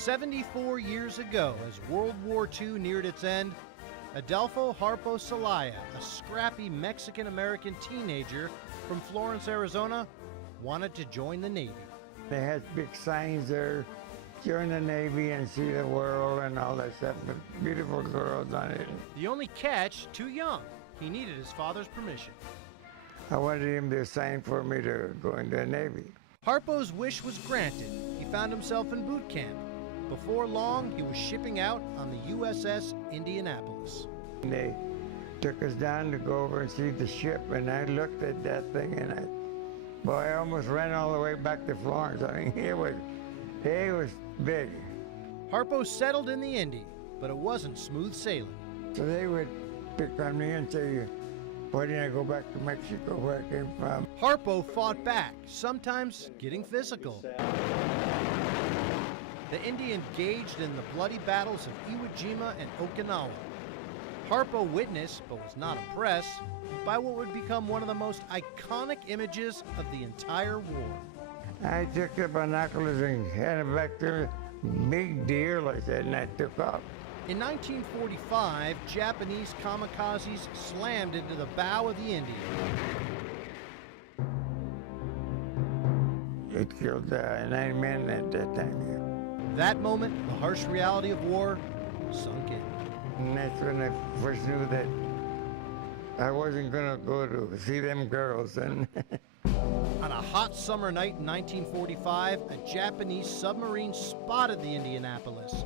74 years ago, as World War II neared its end, Adolfo Harpo Celaya, a scrappy Mexican-American teenager from Florence, Arizona, wanted to join the Navy. They had big signs there, join the Navy and see the world and all that stuff, with beautiful girls on it. The only catch, too young. He needed his father's permission. I wanted him to sign for me to go into the Navy. Harpo's wish was granted. He found himself in boot camp. Before long, he was shipping out on the USS Indianapolis. They took us down to go over and see the ship, and I looked at that thing, and I almost ran all the way back to Florence. I mean, it was big. Harpo settled in the Indy, but it wasn't smooth sailing. So they would pick on me and say, why didn't I go back to Mexico, where I came from? Harpo fought back, sometimes getting physical. The Indy engaged in the bloody battles of Iwo Jima and Okinawa. Harpo witnessed, but was not impressed, by what would become one of the most iconic images of the entire war. I took the binoculars and handed it back to me. Big deal, I said, and I took off. In 1945, Japanese kamikazes slammed into the bow of the Indy. It killed 9 men at that time, yeah. That moment, the harsh reality of war sunk in. And that's when I first knew that I wasn't gonna go to see them girls. And On a hot summer night in 1945, a Japanese submarine spotted the Indianapolis,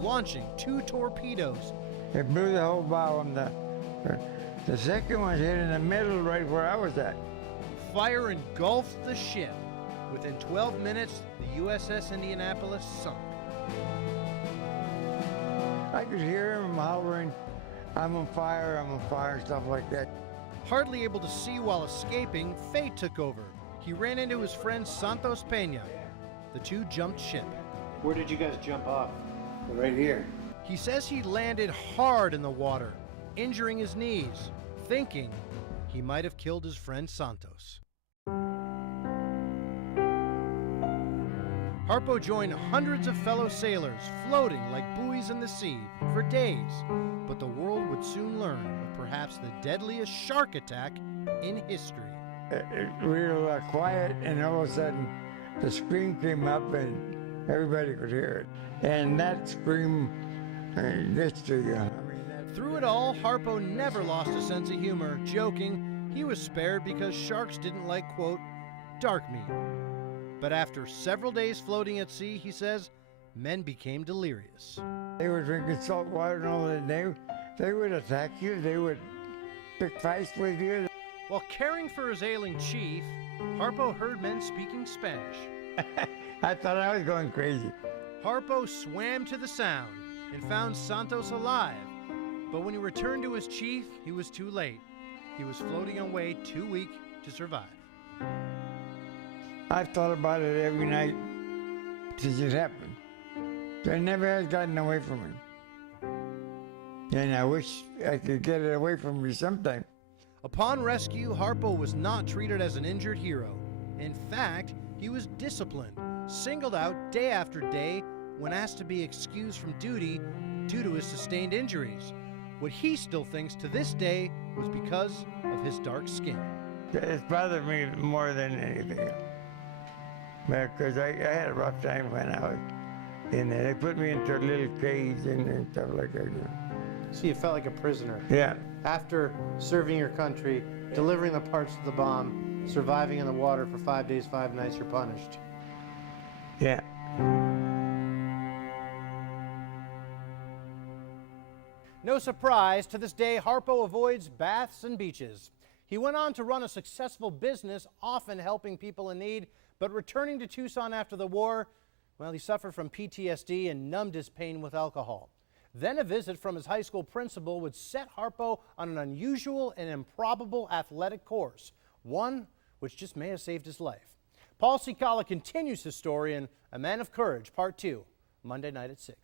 launching 2 torpedoes. it blew the whole bow, and the second one hit in the middle, right where I was at. Fire engulfed the ship. Within 12 minutes, the USS Indianapolis sunk. I could hear him hollering, I'm on fire, stuff like that. Hardly able to see while escaping, fate took over. He ran into his friend Santos Peña. The two jumped ship. Where did you guys jump off? Right here. He says he landed hard in the water, injuring his knees, thinking he might have killed his friend Santos. Harpo joined hundreds of fellow sailors, floating like buoys in the sea for days. But the world would soon learn of perhaps the deadliest shark attack in history. Real quiet, and all of a sudden the scream came up and everybody could hear it. And that scream gets to you. Through it all, Harpo never lost a sense of humor, joking he was spared because sharks didn't like, quote, dark meat. But after several days floating at sea, he says, men became delirious. They were drinking salt water and all that. They would attack you. They would pick fights with you. While caring for his ailing chief, Harpo heard men speaking Spanish. I thought I was going crazy. Harpo swam to the sound and found Santos alive. But when he returned to his chief, he was too late. He was floating away too weak to survive. I've thought about it every night since it happened. It never has gotten away from me. And I wish I could get it away from me sometime. Upon rescue, Harpo was not treated as an injured hero. In fact, he was disciplined, singled out day after day when asked to be excused from duty due to his sustained injuries. What he still thinks to this day was because of his dark skin. It's bothered me more than anything else. Because I had a rough time when I was in there. They put me into a little cage and stuff like that. So you felt like a prisoner. Yeah. After serving your country, delivering the parts of the bomb, surviving in the water for 5 days, 5 nights, you're punished. Yeah. No surprise, to this day, Harpo avoids baths and beaches. He went on to run a successful business, often helping people in need, but returning to Tucson after the war, well, he suffered from PTSD and numbed his pain with alcohol. Then a visit from his high school principal would set Harpo on an unusual and improbable athletic course, one which just may have saved his life. Paul Cicala continues his story in A Man of Courage, Part 2, Monday night at 6.